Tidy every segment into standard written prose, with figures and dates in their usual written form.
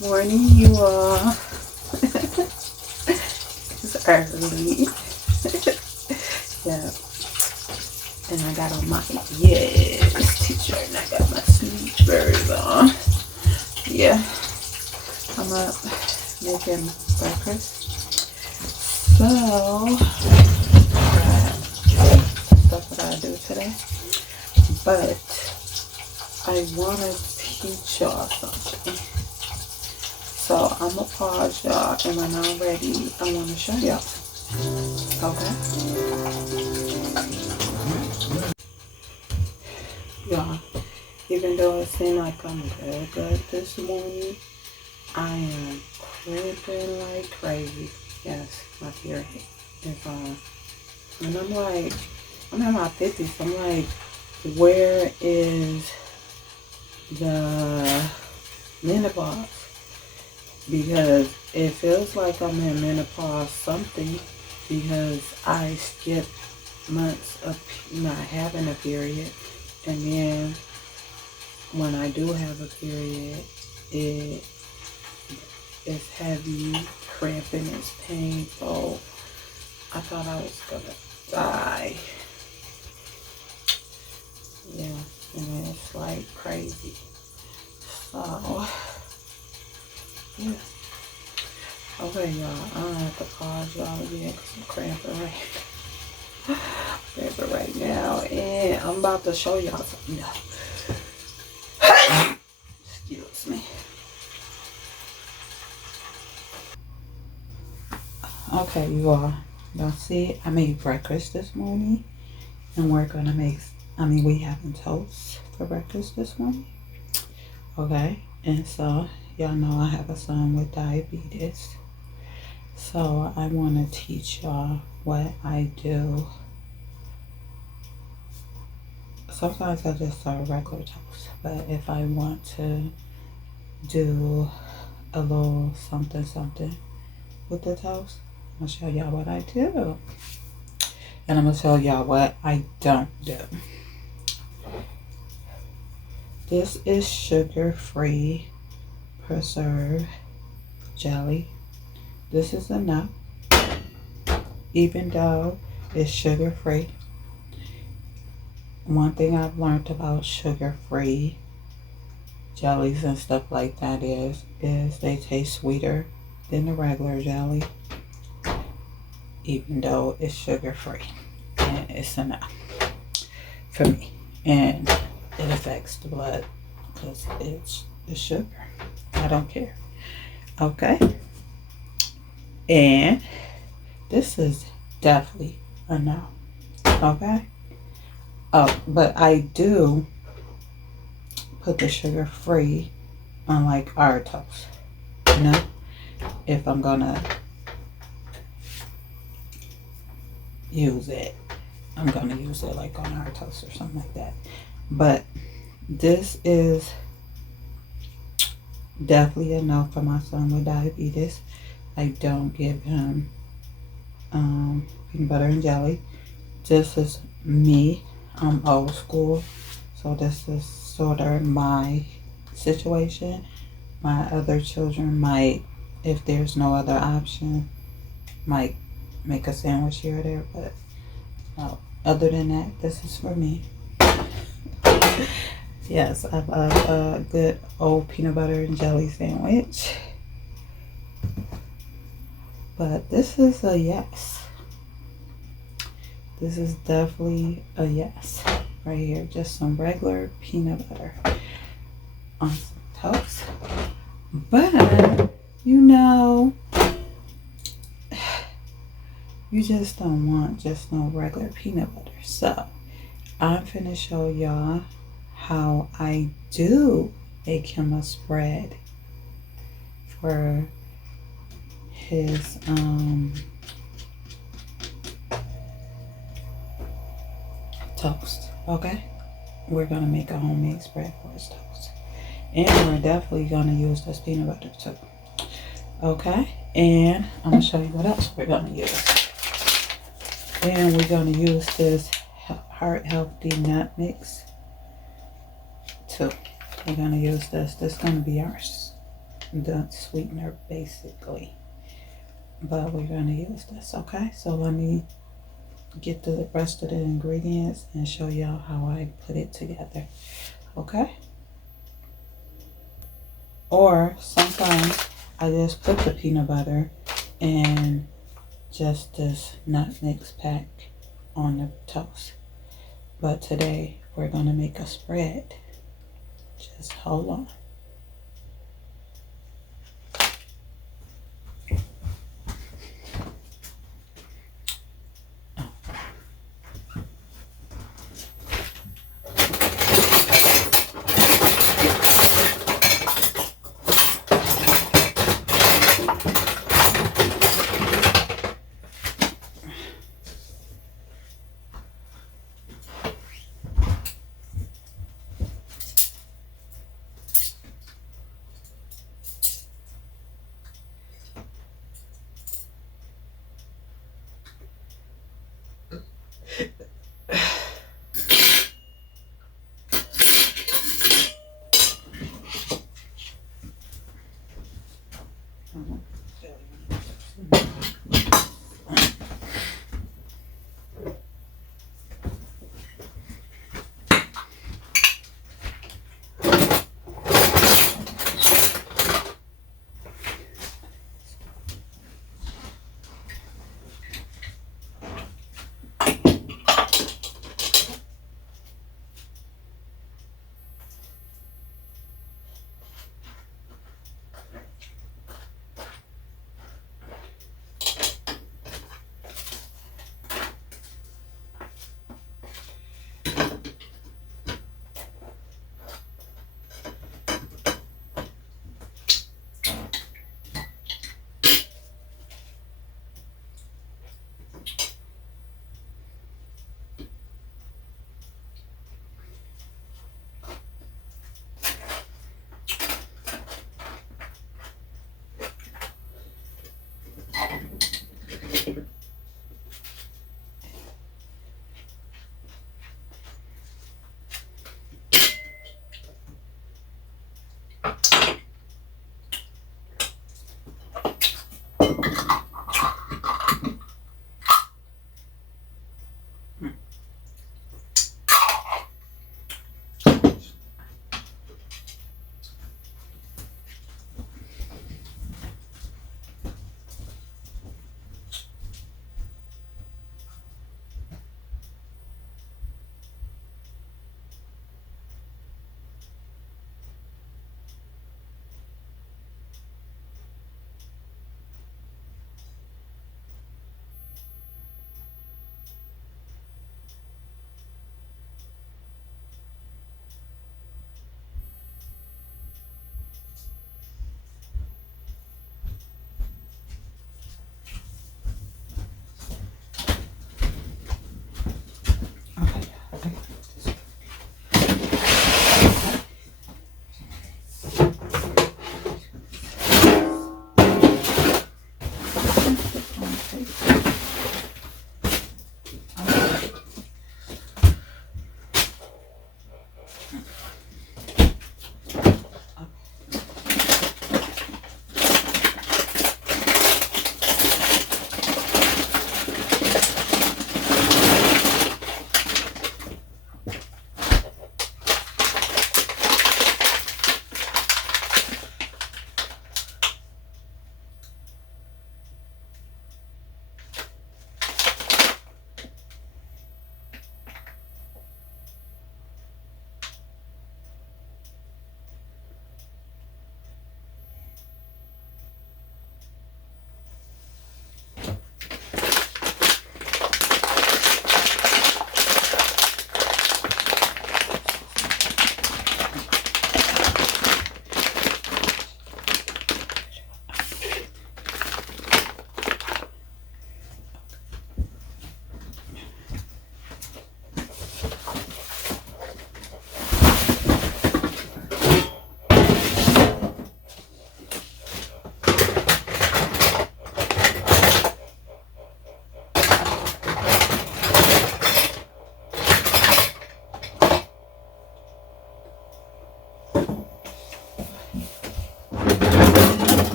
Morning, you all. It's early. Yeah. And I got on my t-shirt and I got my sneakers on. Yeah. I'm up making breakfast. So, stuff that I do today. But I want to teach y'all something. So I'm gonna pause y'all, and when I'm ready, I want to show y'all. Okay? Y'all, even though it seemed like I'm good this morning, I am cramping like crazy. Yes, my period is on. And I'm like, I'm in my 50s. I'm like, where is the menopause? Because it feels like I'm in menopause something, because I skip months of not having a period, and then when I do have a period, it is heavy, cramping, it's painful. I thought I was gonna die. Yeah, and it's like crazy. So yeah. Okay, y'all. I don't have to pause y'all again because I'm cramping right now. And I'm about to show y'all something. Excuse me. Okay, you all. Y'all see, I made breakfast this morning. And we're going to we having toast for breakfast this morning. Okay. And so, y'all know I have a son with diabetes. So I want to teach y'all what I do. Sometimes I just serve regular toast, but if I want to do a little something with the toast, I'm going to show y'all what I do. And I'm going to tell y'all what I don't do. This is sugar-free preserved jelly. This is enough, even though it's sugar-free. One thing I've learned about sugar-free jellies and stuff like that is they taste sweeter than the regular jelly, even though it's sugar-free. And it's enough for me. And it affects the blood because it's the sugar. I don't care. Okay. And this is definitely a no. Okay. Oh, but I do put the sugar free on like our toast. You know, if I'm gonna use it, I'm gonna use it like on our toast or something like that. But this is definitely a no for my son with diabetes. I don't give him peanut butter and jelly. This is me. I'm old school, so this is sort of my situation. My other children might, if there's no other option, might make a sandwich here or there, but no. Other than that, this is for me. Yes, I love a good old peanut butter and jelly sandwich. But this is a yes. This is definitely a yes. Right here, just some regular peanut butter on some toast. But, you know, you just don't want just no regular peanut butter. So, I'm finna show y'all how I do make him a spread for his toast. Okay, we're gonna make a homemade spread for his toast, and we're definitely gonna use this peanut butter too. Okay, and I'm gonna show you what else we're gonna use. And we're gonna use this heart healthy nut mix too. We're gonna use this. This is gonna be ours. the sweetener basically. But we're going to use this, okay? So let me get the rest of the ingredients and show y'all how I put it together, okay? Or sometimes I just put the peanut butter and just this nut mix pack on the toast. But today we're going to make a spread. Just hold on.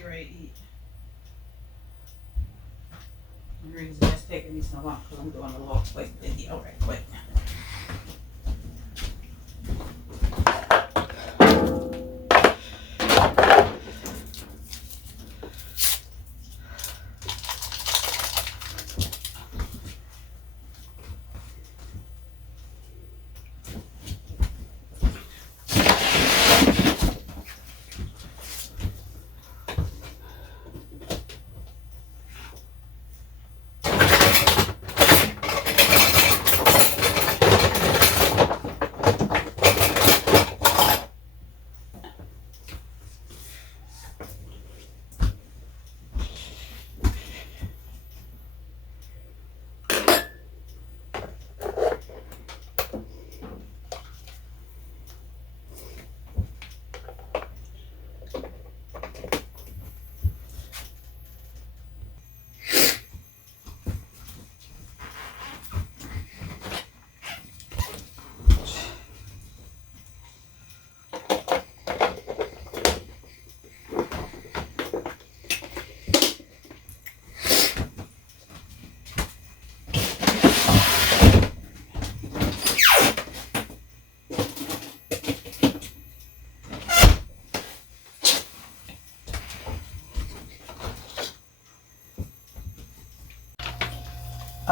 get ready to eat. The reason it's taking me so long because I'm doing a little quick video right quick.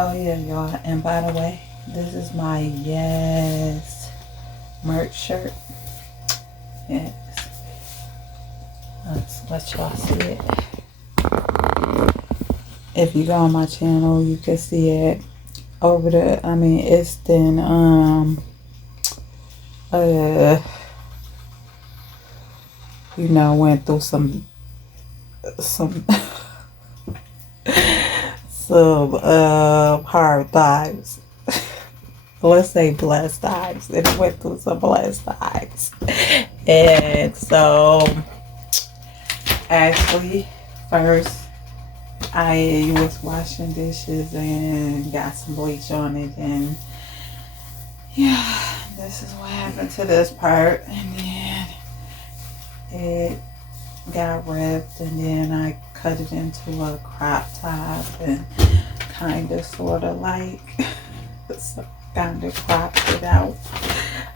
Oh yeah, y'all, and by the way, this is my Yes merch shirt. Yes, let's let y'all see it. If you go on my channel, you can see it over the, I mean, it's been, you know, went through some hard times. Let's say blessed times. It went through some blessed times. And so, actually, first, I was washing dishes and got some bleach on it. And, yeah, this is what happened to this part. And then it got ripped. And then I cut it into a crop top and kind of, sort of like... kind of cropped it out.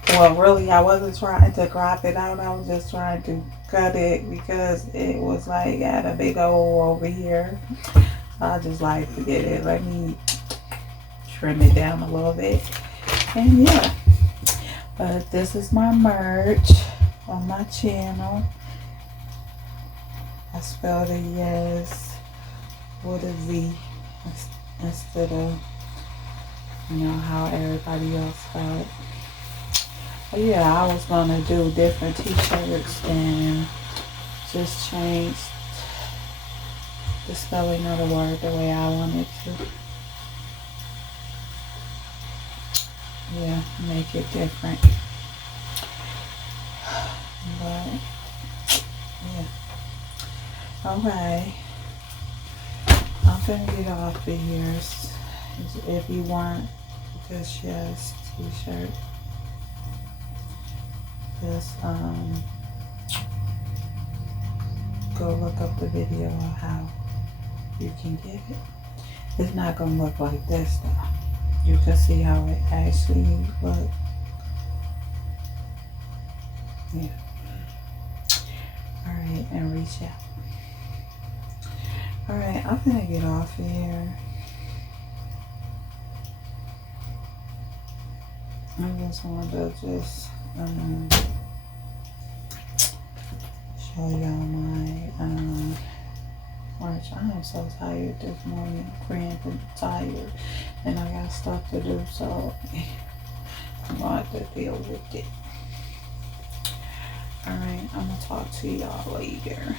Well, really, I wasn't trying to crop it out. I was just trying to cut it because it was like at a big hole over here. I just like, forget it. Let me trim it down a little bit. And yeah, but this is my merch on my channel. I spelled it Yes with a Z instead of, you know, how everybody else felt. But yeah, I was gonna do different t-shirts and just change the spelling of the word the way I wanted to. Yeah, make it different. But yeah. Okay. I'm gonna get off of here. If you want this Yes t-shirt, just go look up the video of how you can get it. It's not gonna look like this though. You can see how it actually looks. Yeah. Alright, and reach out. Alright, I'm gonna get off here. I just wanted to just show y'all my merch. I am so tired this morning, cramping, tired, and I got stuff to do, so I'm gonna have to deal with it. Alright, I'm gonna talk to y'all later.